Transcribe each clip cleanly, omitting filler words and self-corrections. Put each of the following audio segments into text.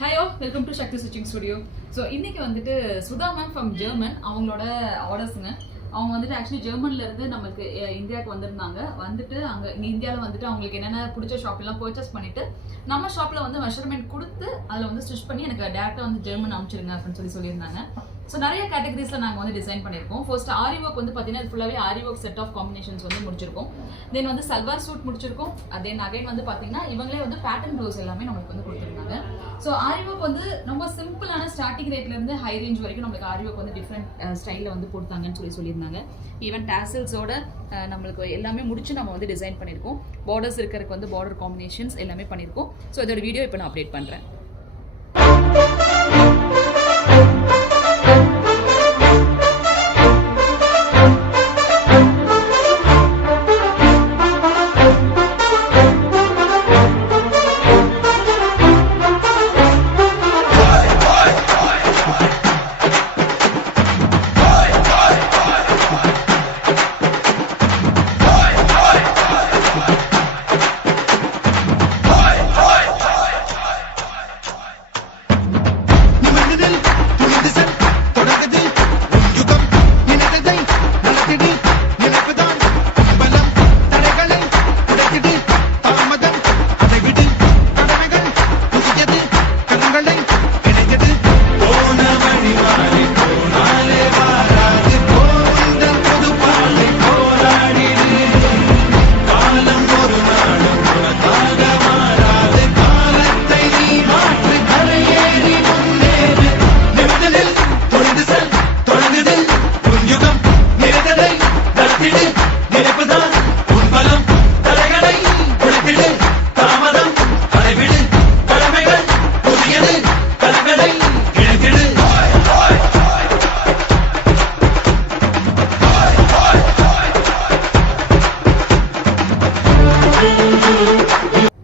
Hi all, welcome to Shakti Stitching Studio. So இன்னைக்கு வந்துட்டு Sudha ma'am from German அவங்களோட ஆர்டர்ஸ்ங்க. அவங்க வந்துட்டு ஆக்சுவலி ஜெர்மன்ல இருந்து நமக்கு இந்தியாவுக்கு வந்திருந்தாங்க. வந்துட்டு அங்க இந்தியாவில் வந்துட்டு அவங்களுக்கு என்னென்ன பிடிச்ச ஷாப்லாம் பர்ச்சேஸ் பண்ணிட்டு நம்ம ஷாப்ல வந்து மெஷர்மெண்ட் கொடுத்து அதில் வந்து ஸ்டிச் பண்ணி எனக்கு டேரக்டாக வந்து ஜெர்மன் அனுப்பிச்சிருங்க அப்படின்னு சொல்லியிருந்தாங்க. ஸோ நிறைய கேட்டகரிஸ்ல நாங்கள் வந்து டிசைன் பண்ணியிருக்கோம். ஃபர்ஸ்ட் ஆரி ஒர்க் வந்து பார்த்தீங்கன்னா ஃபுல்லாகவே ஆரி ஒர்க் செட் ஆஃப் காம்பினேஷன்ஸ் வந்து முடிச்சிருக்கோம். தென் வந்து சல்வார் சூட் முடிச்சிருக்கோம். தென் அகைன் வந்து பார்த்தீங்கன்னா இவங்களே வந்து பேட்டர்ன் ப்ளவுஸ் எல்லாமே நமக்கு வந்து கொடுத்துருந்தாங்க. ஸோ ஆரி ஒர்க் வந்து ரொம்ப சிம்பிளான ஸ்டார்டிங் ரேட்ல இருந்து ஹை ரேஞ்ச் வரைக்கும் நம்மளுக்கு ஆரி ஒர்க் வந்து டிஃப்ரெண்ட் ஸ்டைலில் வந்து கொடுத்தாங்கன்னு சொல்லியிருந்தாங்க. ஈவன் டாசல்ஸோட நம்மளுக்கு எல்லாமே முடிச்சு நம்ம வந்து டிசைன் பண்ணியிருக்கோம். பார்டர்ஸ் இருக்கிறதுக்கு வந்து பார்டர் காம்பினேஷன்ஸ் எல்லாமே பண்ணியிருக்கோம். ஸோ இதோட வீடியோ இப்போ நான் அப்டேட் பண்ணுறேன்.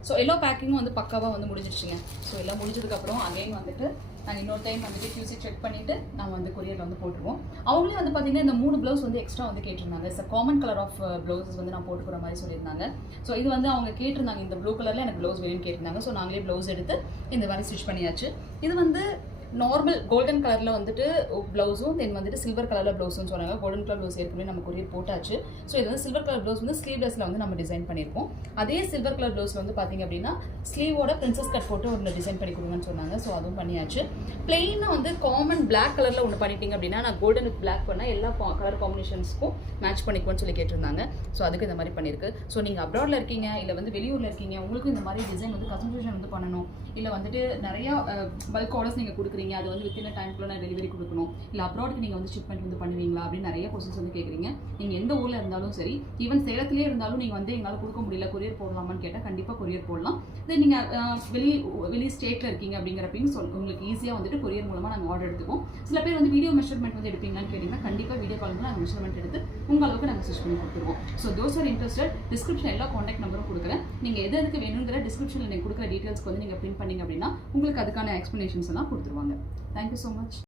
ஸோ எல்லா பேக்கிங்கும் வந்து பக்காவாக வந்து முடிஞ்சிருச்சுங்க. ஸோ எல்லாம் முடிஞ்சதுக்கப்புறம் அகைன் வந்துட்டு நாங்கள் இன்னொரு டைம் வந்துட்டு QC செக் பண்ணிவிட்டு நம்ம வந்து கொரியரில் வந்து போட்டுருவோம். அவங்களே வந்து பார்த்தீங்கன்னா இந்த 3 ப்ளவுஸ் வந்து எக்ஸ்ட்ரா வந்து கேட்டிருந்தாங்க. It's common colour of blouses வந்து நான் போட்டுக்கிற மாதிரி சொல்லியிருந்தாங்க. ஸோ இது வந்து அவங்க கேட்டிருந்தாங்க, இந்த ப்ளூ கலரில் எனக்கு ப்ளவுஸ் வேணும்னு கேட்டிருந்தாங்க. ஸோ நாங்களே ப்ளவுஸ் எடுத்து இந்த மாதிரி ஸ்டிச் பண்ணியாச்சு. இது வந்து நார்மல் கோல்டன் கலரில் வந்துட்டு ப்ளவுஸும் தென் வந்துட்டு சில்வர் கலரில் ப்ளவுஸும் சொன்னாங்க. கோல்டன் கலர் ப்ளவுஸ் ஏற்கனவே நம்ம கொரியர் போட்டாச்சு. ஸோ இது வந்து சில்வர் கலர் ப்ளவுஸ் வந்து ஸ்லீவ்லெஸில் வந்து நம்ம டிசைன் பண்ணியிருக்கோம். அதே சில்வர் கலர் ப்ளவுஸில் வந்து பார்த்தீங்க அப்படின்னா ஸ்லீவோட பிரின்சஸ் கட் போட்டு ஒன்று டிசைன் பண்ணி கொடுங்கன்னு சொன்னாங்க. ஸோ அதுவும் பண்ணியாச்சு. பிளெயினாக வந்து காமன் பிளாக் கலரில் ஒன்று பண்ணிட்டீங்க அப்படின்னா நான் கோல்டன் வித் பிளாக் பண்ணால் எல்லா கலர் காம்பினேஷன்ஸ்க்கும் மேட்ச் பண்ணிக்குவோன்னு சொல்லி கேட்டிருந்தாங்க. ஸோ அதுக்கு இந்த மாதிரி பண்ணியிருக்கு. ஸோ நீங்கள் அப்ராடில் இருக்கீங்க இல்லை வந்து வெளியூரில் இருக்கீங்க, உங்களுக்கும் இந்த மாதிரி டிசைன் வந்து கஸ்டமைசேஷன் வந்து பண்ணணும், இல்லை வந்துட்டு நிறையா பல்க் ஆர்டர்ஸ் நீங்கள் கொடுக்குறீங்க, அது வந்து வித்தின் டைம்குள்ள நான் டெலிவரி கொடுக்கணும், இல்லை அப்ராடுக்கு நீங்கள் வந்து ஷிப்மெண்ட் வந்து பண்ணுவீங்களா அப்படின்னு நிறைய கொஸ்டின்ஸ் வந்து கேட்குறீங்க. நீங்கள் எந்த ஊரில் இருந்தாலும் சரி, ஈவன் சேலத்திலே இருந்தாலும் நீங்கள் வந்து எங்களால் கொடுக்க முடியல, கொரியர் போடலாமான்னு கேட்டால் கண்டிப்பாக கொரியர் போடலாம். தென் நீங்கள் வெளி ஸ்டேட்டில் இருக்கீங்க அப்படிங்கிறப்பையும் உங்களுக்கு ஈஸியாக வந்துட்டு கொரியர் மூலமாக நாங்கள் ஆர்டர் எடுத்துப்போம். சில பேர் வந்து வீடியோ மெஷர்மெண்ட் வந்து எடுப்பீங்கன்னு கேட்டிங்கன்னா கண்டிப்பாக வீடியோ கால் வந்து நாங்கள் மெஷர்மெண்ட் எடுத்து உங்கள் அளவுக்கு நாங்கள் ஸ்டிச் பண்ணி கொடுத்துருவோம். So those are interested, description எல்லா காண்டாக்ட் நம்பரும் கொடுக்குறேன். நீங்கள் எதுக்கு வேணுங்கிற டிஸ்கிரிப்ஷனில் நீங்கள் கொடுக்குற டீட்டெயில்ஸ்க்கு வந்து நீங்கள் பிரிண்ட் பண்ணிங்க அப்படின்னா உங்களுக்கு அதுக்கான எக்ஸ்ப்ளனேஷன்ஸ் எல்லாம் கொடுத்துருவாங்க. Thank you so much.